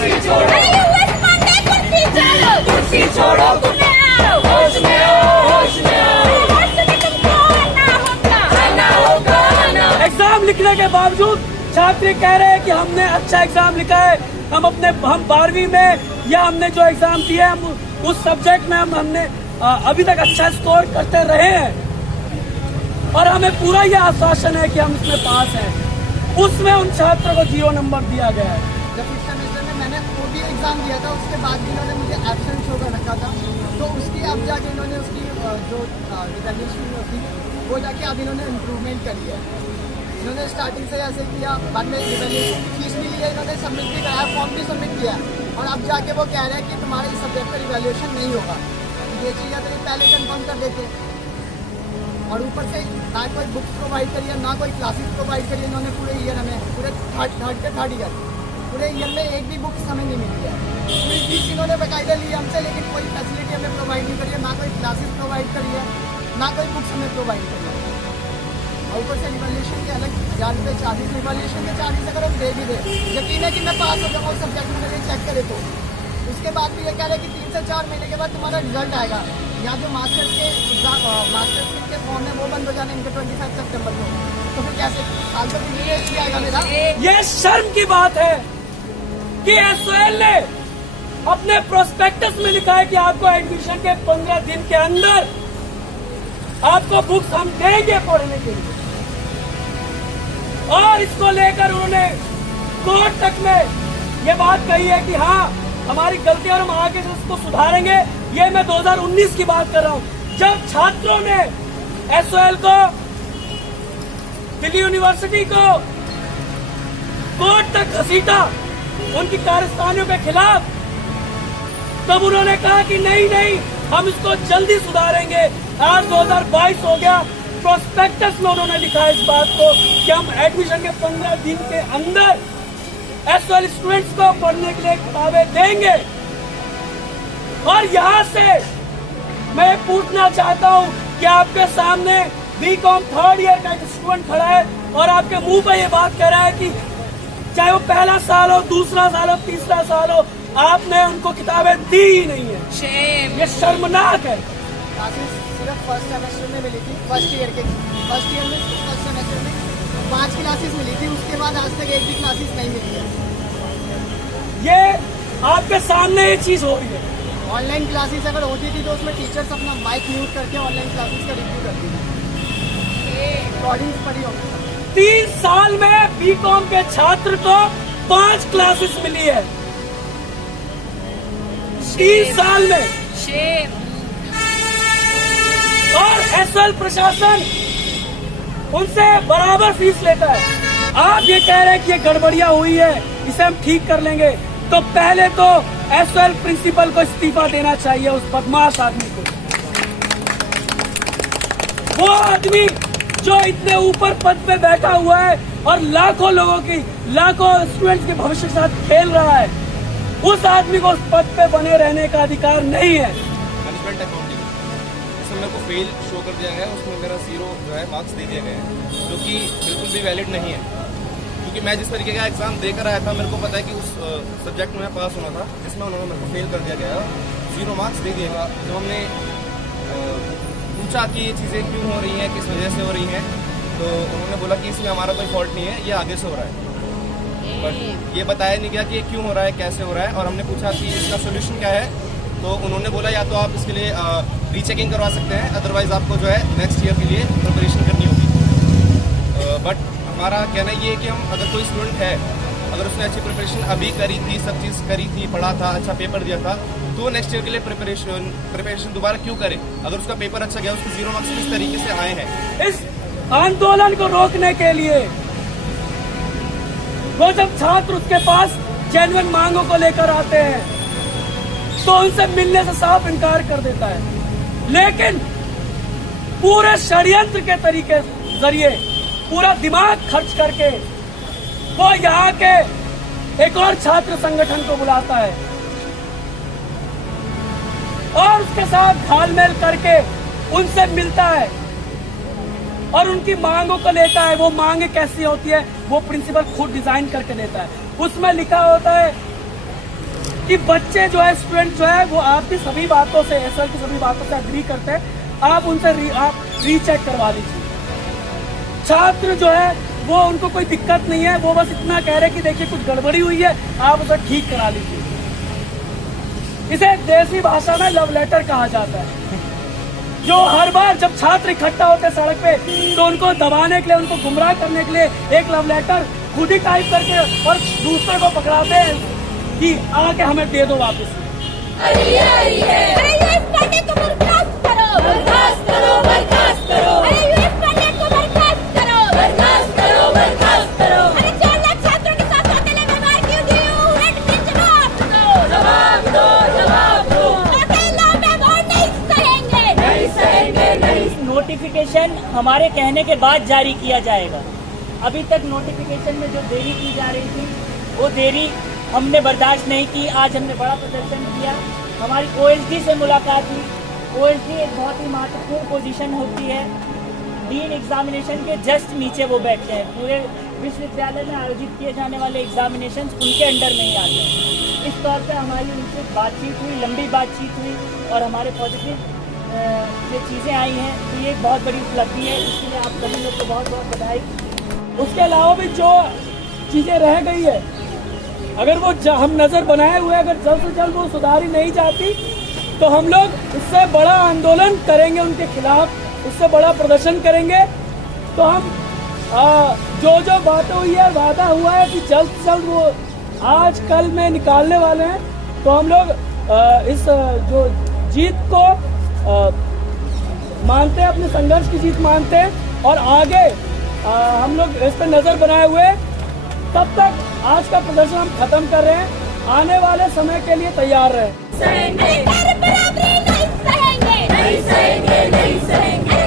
Exam लिखने के बावजूद छात्र कह रहे हैं कि हमने अच्छा एग्जाम लिखा है, हम 12वीं में या हमने जो एग्जाम दिया है हम उस सब्जेक्ट में हमने अभी तक अच्छा स्कोर करते रहे हैं और हमें पूरा ये आश्वासन है कि हम इसमें पास हैं। उसमें उन छात्रों को 0 नंबर दिया गया है। जब इस सेमेस्टर में मैंने OB एग्जाम दिया था उसके बाद भी इन्होंने मुझे एब्सेंट शो कर रखा था, तो उसकी अब जाके इन्होंने उसकी जो रिजल्यूशन होती वो जाके अब इन्होंने इम्प्रूवमेंट करी है। इन्होंने स्टार्टिंग से ऐसे किया, बाद में रिवैल्यूएशन की फीस भी ली है, इन्होंने सबमिट भी कराया, फॉर्म भी सबमिट किया और अब जाके वो कह रहे हैं कि तुम्हारे इस सब्जेक्ट का रिवैल्यूएशन नहीं होगा। ये चीज़ तो पहले कंफर्म कर देते और ऊपर से ना कोई बुक्स प्रोवाइड करी है ना कोई क्लासेस प्रोवाइड करी है इन्होंने पूरे ईयर हमें, पूरे थर्ड ईयर पूरे ईयर में एक भी बुक्स हमें नहीं मिली है। पूरी फीस इन्होंने बाकायदा ली हमसे, लेकिन कोई फैसिलिटी हमें प्रोवाइड नहीं करी है, ना कोई क्लासेस प्रोवाइड करी है ना कोई बुक्स हमें प्रोवाइड करी है। और ऊपर से रिवैल्यूएशन के अलग 1000 रुपये चार्जेस, रिवैल्यूएशन के चार्जेस अगर हम दे भी दे, यकीन है कि मैं पास हो जाऊँगा उस सब्जेक्ट में, मैंने चेक करे तो उसके बाद भी ये कह रहे हैं कि 3 से 4 महीने के बाद तुम्हारा रिजल्ट आएगा। यहाँ जो मास्टर्स के फॉर्म है वो बंद हो जाने इनके 25 सितंबर को, तो फिर कैसे साल तक ये आएगा मेरा? ये शर्म की बात है कि SOL ने अपने प्रोस्पेक्टस में लिखा है कि आपको एडमिशन के 15 दिन के अंदर आपको बुक्स हम देंगे पढ़ने के लिए, और इसको लेकर उन्होंने कोर्ट तक में ये बात कही है कि हाँ हमारी गलती और हम आगे से इसको सुधारेंगे। ये मैं 2019 की बात कर रहा हूँ, जब छात्रों ने SOL को, दिल्ली यूनिवर्सिटी को कोर्ट तक घसीटा उनकी कारस्तानियों के खिलाफ, तब उन्होंने कहा कि नहीं हम इसको जल्दी सुधारेंगे। आज 2022 हो गया, प्रोस्पेक्टस में उन्होंने लिखा है इस बात को कि हम एडमिशन के 15 दिन के अंदर SOL स्टूडेंट्स को पढ़ने के लिए किताबें देंगे। और यहाँ से मैं पूछना चाहता हूँ कि आपके सामने BCom 3rd ईयर का एक स्टूडेंट खड़ा है और आपके मुंह पे ये बात कह रहा है कि चाहे वो पहला साल हो, दूसरा साल हो, तीसरा साल हो, आपने उनको किताबें दी ही नहीं है। ये शर्मनाक है। क्लासेस सिर्फ फर्स्ट सेमेस्टर में मिली थी, फर्स्ट ईयर में फर्स्ट सेमेस्टर में 5 क्लासेस मिली थी, उसके बाद आज तक एक भी क्लासेस नहीं मिली है। ये आपके सामने ये चीज हो रही है। ऑनलाइन क्लासेस अगर होती थी तो उसमें टीचर्स अपना माइक म्यूट करके ऑनलाइन क्लासेस का रिव्यू करती थी, रिकॉर्डिंग्स पड़ी होती। 3 साल में BCom के छात्र को 5 क्लासेस मिली है, 3 साल में। और SOL प्रशासन उनसे बराबर फीस लेता है। आप ये कह रहे हैं कि ये गड़बड़ियां हुई है, इसे हम ठीक कर लेंगे, तो पहले तो SOL प्रिंसिपल को इस्तीफा देना चाहिए, उस बदमाश आदमी को। वो आदमी जो इतने ऊपर पद पे बैठा हुआ है और लाखों स्टूडेंट्स के भविष्य के साथ खेल रहा है, उस आदमी को उस पद पे बने रहने का अधिकार नहीं है। मैनेजमेंट अकाउंटिंग इसमें मेरे को फेल शो कर दिया गया है, उसमें मेरा 0 जो है मार्क्स दे दिया गया है, जो कि बिल्कुल भी वैलिड नहीं है। क्योंकि मैं जिस तरीके का एग्जाम देकर आया था, मेरे को पता है कि उस सब्जेक्ट में मैं पास होना था, इसमें उन्होंने मेरे को फेल कर दिया गया, 0 मार्क्स दे दिएगा। जब हमने पूछा कि ये चीज़ें क्यों हो रही हैं, किस वजह से हो रही हैं, तो उन्होंने बोला कि इसमें हमारा कोई फॉल्ट नहीं है, ये आगे से हो रहा है। बट ये बताया नहीं गया कि ये क्यों हो रहा है, कैसे हो रहा है। और हमने पूछा कि इसका सोल्यूशन क्या है, तो उन्होंने बोला या तो आप इसके लिए रीचेकिंग करवा सकते हैं, अदरवाइज़ आपको जो है नेक्स्ट ईयर के लिए प्रिपरेशन करनी होगी। बट हमारा कहना ये है कि हम अगर कोई स्टूडेंट है, अगर उसने अच्छी प्रिपरेशन अभी करी थी, सब चीज़ करी थी, पढ़ा था, अच्छा पेपर दिया था, तो नेक्स्ट ईयर के लिए प्रिपरेशन दोबारा क्यों करे? अगर उसका पेपर अच्छा गया, उसके 0 मार्क्स किस तरीके से आए हैं। इस आंदोलन को रोकने के लिए वो जब छात्र उसके पास जेन्युइन मांगों को लेकर आते हैं तो उनसे मिलने से साफ इनकार कर देता है, लेकिन पूरे षड्यंत्र के तरीके जरिए पूरा दिमाग खर्च करके वो यहाँ के एक और छात्र संगठन को बुलाता है और उसके साथ घालमेल करके उनसे मिलता है और उनकी मांगों को लेता है। वो मांगे कैसी होती है वो प्रिंसिपल खुद डिजाइन करके देता है। उसमें लिखा होता है कि बच्चे जो है, स्टूडेंट जो है, वो आपकी सभी बातों से, एसएल की सभी बातों से अग्री करते हैं। आप उनसे आप रीचेक करवा लीजिए। छात्र जो है वो, उनको कोई दिक्कत नहीं है, वो बस इतना कह रहे हैं कि देखिए कुछ गड़बड़ी हुई है, आप उसे ठीक करा लीजिए। इसे देसी भाषा में लव लेटर कहा जाता है। जो हर बार जब छात्र इकट्ठा होते हैं सड़क पे, तो उनको दबाने के लिए, उनको गुमराह करने के लिए एक लव लेटर खुद ही टाइप करके और दूसरे को पकड़ाते हैं कि आके हमें दे दो वापस। अरे यूएस पंडित को बर्खास्त करो, बर्खास्त करो, बर्खास्त करो। अरे यूएस पंडित को बर्खास्त करो, बर्खास्त करो, बर्खास्त करो। अरे 4 लाख छात्रों के साथ सौतेले व्यवहार क्यों किए? एडमिन जवाब दो, जवाब दो, जवाब दो। सौतेला व्यवहार नहीं सहेंगे, नहीं सहेंगे, नहीं। नोटिफिकेशन हमारे कहने के बाद जारी किया जाएगा। अभी तक नोटिफिकेशन में जो देरी की जा रही थी, वो देरी हमने बर्दाश्त नहीं की। आज हमने बड़ा प्रदर्शन किया। हमारी ओएसडी से मुलाकात हुई। ओएसडी एक बहुत ही महत्वपूर्ण पोजीशन होती है। डीन एग्जामिनेशन के जस्ट नीचे वो बैठते हैं। पूरे विश्वविद्यालय में आयोजित किए जाने वाले एग्जामिनेशन उनके अंडर में ही आते हैं। इस तौर पे हमारी उनसे बातचीत हुई, लंबी बातचीत हुई और हमारे पॉजिटिव जो चीज़ें आई हैं, तो ये बहुत बड़ी उपलब्धि है। इसके लिए आप सभी लोग को बहुत बहुत बधाई। उसके अलावा भी जो चीजें रह गई है, अगर वो हम नजर बनाए हुए, अगर जल्द से जल्द वो सुधारी नहीं जाती, तो हम लोग इससे बड़ा आंदोलन करेंगे उनके खिलाफ, उससे बड़ा प्रदर्शन करेंगे। तो हम जो जो बातें हुई है, वादा हुआ है कि जल्द से जल्द वो आज कल में निकालने वाले हैं। तो हम लोग इस जो जीत को मानते हैं, अपने संघर्ष की जीत मानते हैं और आगे हम लोग इस पर नजर बनाए हुए। तब तक आज का प्रदर्शन हम खत्म कर रहे हैं। आने वाले समय के लिए तैयार रहें। सहेंगे, नहीं सहेंगे, नहीं सहेंगे।